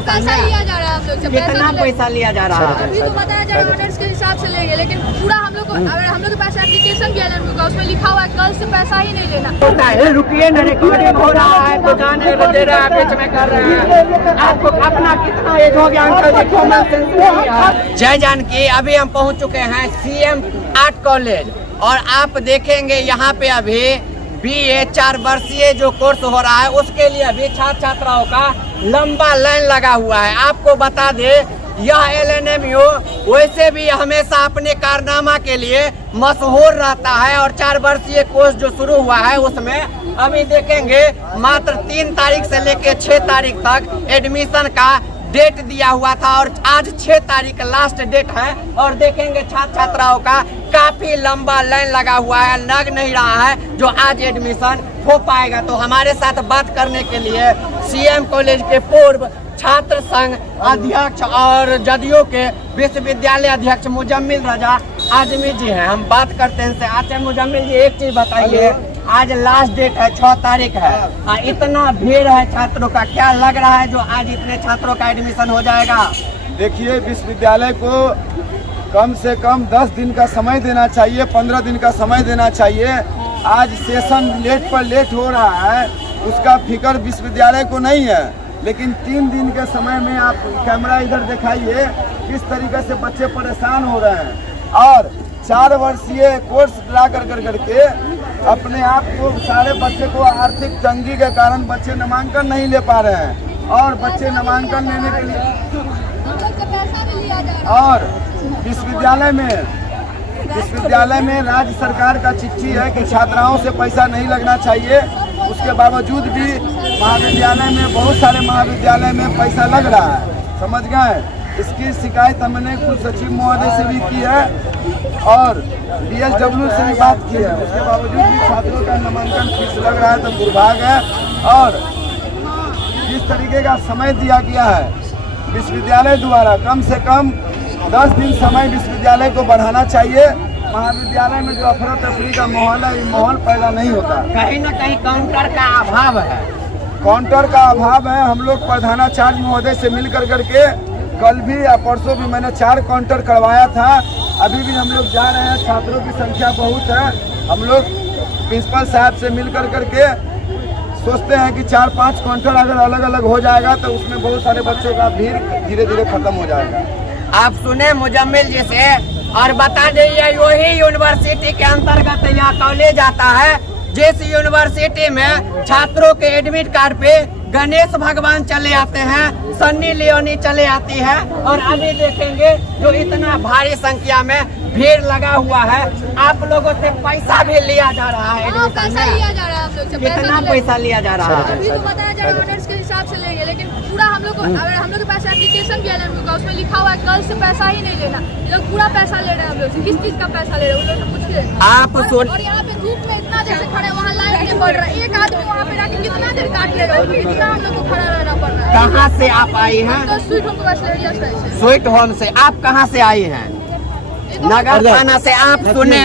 पैसा लिया जा रहा है हम लोग से। कितना पैसा लिया जा रहा है? अभी तो बताया जा रहा है ऑर्डर्स के हिसाब से लेंगे, लेकिन पूरा हम लोग को, अगर हम लोग के पास एप्लीकेशन भी है का, उसमें लिखा हुआ है कल से पैसा ही नहीं लेना। रुकिए न, रिकॉर्डिंग हो रहा है तो जाने को दे रहा है, बीच में कर रहे हैं। आपको अपना कितना एज हो गया अंकल जी? कॉमन सेंस नहीं है। जय जानकी, अभी हम पहुंच चुके हैं सीएम आर्ट कॉलेज और आप देखेंगे यहाँ पे अभी BA 4 वर्षीय जो कोर्स हो रहा है उसके लिए अभी छात्र छात्राओं का लंबा लाइन लगा हुआ है। आपको बता दे, यह LNMU वैसे भी हमेशा अपने कारनामा के लिए मशहूर रहता है और 4 वर्षीय कोर्स जो शुरू हुआ है उसमें अभी देखेंगे मात्र 3 तारीख से लेकर 6 तारीख तक एडमिशन का डेट दिया हुआ था और आज 6 तारीख लास्ट डेट है और देखेंगे छात्र छात्राओं का काफी लंबा लाइन लगा हुआ है। लग नहीं रहा है जो आज एडमिशन हो पाएगा। तो हमारे साथ बात करने के लिए सीएम कॉलेज के पूर्व छात्र संघ अध्यक्ष और जदयू के विश्वविद्यालय अध्यक्ष मुजम्मिल रजा आजमी जी हैं। हम बात करते हैं इनसे। अच्छा मुजम्मिल जी, एक चीज बताइए, आज लास्ट डेट है, 6 तारीख है, इतना भीड़ है छात्रों का, क्या लग रहा है जो आज इतने छात्रों का एडमिशन हो जाएगा? देखिए, विश्वविद्यालय को कम से कम 10 दिन का समय देना चाहिए, 15 दिन का समय देना चाहिए। आज सेशन लेट पर लेट हो रहा है, उसका फिक्र विश्वविद्यालय को नहीं है, लेकिन 3 दिन के समय में आप कैमरा इधर दिखाइए किस तरीके से बच्चे परेशान हो रहे हैं। और 4 वर्षीय कोर्स ला करके अपने आप को, सारे बच्चे को आर्थिक तंगी के कारण बच्चे नामांकन नहीं ले पा रहे हैं और बच्चे नामांकन लेने के लिए और विश्वविद्यालय में राज्य सरकार का चिट्ठी है कि छात्राओं से पैसा नहीं लगना चाहिए। उसके बावजूद भी महाविद्यालय में, बहुत सारे महाविद्यालय में पैसा लग रहा है, समझ गए। इसकी शिकायत हमने कुल सचिव महोदय से भी की है और BSW से भी बात की है। उसके बावजूद भी छात्रों का नामांकन फीस लग रहा है तो दुर्भाग्य है। और जिस तरीके का समय दिया गया है विश्वविद्यालय द्वारा, कम से कम 10 दिन समय विश्वविद्यालय को बढ़ाना चाहिए। महाविद्यालय में जो अफरा तफरी का माहौल है, माहौल पैदा नहीं होता। कहीं न कहीं काउंटर का अभाव है। काउंटर का अभाव है। हम लोग प्रधानाचार्य महोदय से मिल करके कल भी या परसों भी मैंने 4 काउंटर करवाया था। अभी भी हम लोग जा रहे हैं, छात्रों की संख्या बहुत है। हम लोग प्रिंसिपल साहब से मिल करके सोचते हैं कि 4-5 काउंटर अगर अलग अलग हो जाएगा तो उसमें बहुत सारे बच्चों का भीड़ धीरे धीरे खत्म हो जाएगा। आप सुने मुजम्मिल जी से और बता दीजिए, वही यूनिवर्सिटी के अंतर्गत यह कॉलेज आता है जिस यूनिवर्सिटी में छात्रों के एडमिट कार्ड पे गणेश भगवान चले आते हैं, सन्नी लियोनी चले आती है और अभी देखेंगे जो इतना भारी संख्या में भीड़ लगा हुआ है। आप लोगों से पैसा भी लिया जा रहा है। पैसा लिया जा रहा है हम लोग से। कितना पैसा लिया जा रहा है? अभी तो बताया जा रहा है ऑर्डर्स के हिसाब से लेंगे, लेकिन पूरा हम लोग को, अगर हम लोग के पास एप्लीकेशन भी है का, उसमें लिखा हुआ है कल से पैसा ही नहीं लेना। लोग पूरा पैसा ले रहे हैं हम लोग से। किस चीज का पैसा ले रहे हैं उन लोग से पूछिए। आप और यहाँ पे धूप में इतना देर से खड़े, वहाँ लाइन नहीं बढ़ रहा है। एक आदमी वहाँ पे रख कितना देर काट ले रहा है, इतना हम लोग को खड़ा रहना पड़ रहा है। कहाँ से आप आई हैं? तो स्वीट होम बस स्वीट होम से। आप कहाँ से आई हैं? नगर थाना से। आप सुने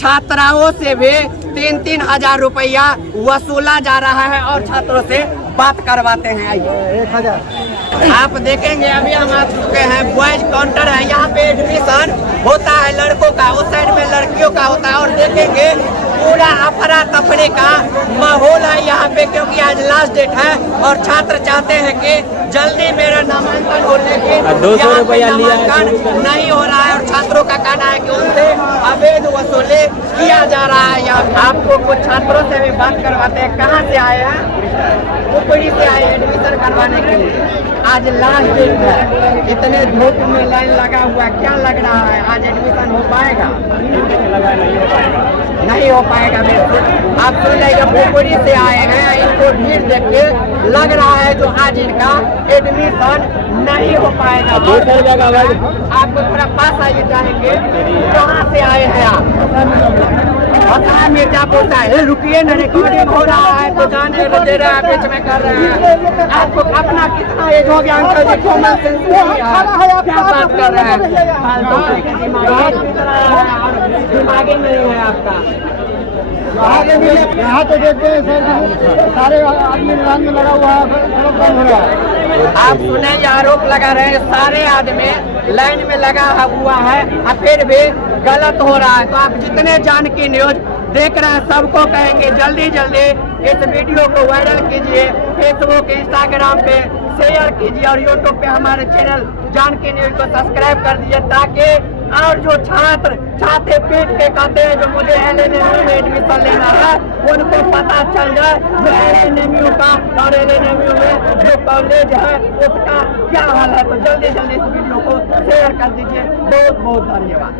छात्राओं से भी 3-3 हजार रुपया वसूला जा रहा है और छात्रों से बात करवाते हैं। आइए 1000। आप देखेंगे अभी हम आ चुके हैं, बॉयज काउंटर है। यहाँ पे एडमिशन होता है लड़कों का, उस साइड में लड़कियों का होता है और देखेंगे पूरा अफरा तफरी का माहौल है यहाँ पे, क्योंकि आज लास्ट डेट है और छात्र चाहते हैं कि जल्दी मेरा नामांकन हो, लेकिन 200 रुपया नामांकन नहीं हो रहा है और छात्रों का कहना है कि उनसे अवैध वसूली किया जा रहा है। यहाँ आपको कुछ छात्रों से भी बात करवाते हैं। कहाँ से आए हैं? ऊपरी से आए एडमिशन करवाने के लिए। आज लास्ट डेट है, इतने धूप में लाइन लगा हुआ, क्या लग रहा है आज एडमिशन हो पाएगा? नहीं हो पाएगा। आप सुन रहे ऊपरी से आए हैं, इनको भीड़ देख के लग रहा है जो आज इनका एडमिशन नहीं हो पाएगा। आपको थोड़ा पास आइए जाएंगे। कहाँ से आए हैं आप? मिर्जापुर से। रुकिए न, रिकॉर्डिंग हो रहा है तो जाने को दे रहा है, बीच में कर रहे हैं। आपको अपना कितना एज हो गया अंकल जी? कॉमन सेंस नहीं है, क्या बात कर रहे हैं? दिमागी नहीं है आपका। यहाँ तो देखते हैं सर, सारे आदमी मैदान में लगा हुआ है, सड़क बंद हो रहा है। आप सुने ये आरोप लगा रहे हैं, सारे आदमी लाइन में लगा हुआ है और फिर भी गलत हो रहा है। तो आप जितने जानकी न्यूज देख रहे हैं सबको कहेंगे जल्दी जल्दी इस वीडियो को वायरल कीजिए, फेसबुक इंस्टाग्राम पे शेयर कीजिए और यूट्यूब पे हमारे चैनल जानकी न्यूज को सब्सक्राइब कर दीजिए, ताकि और जो छात्र छाते पीट के कहते हैं जो मुझे LNMU में एडमिशन लेना है उनको पता चल जाए जो LNMU का और LNMU में जो कॉलेज है उसका क्या हाल है। तो जल्दी जल्दी इस वीडियो को शेयर कर दीजिए। बहुत बहुत धन्यवाद।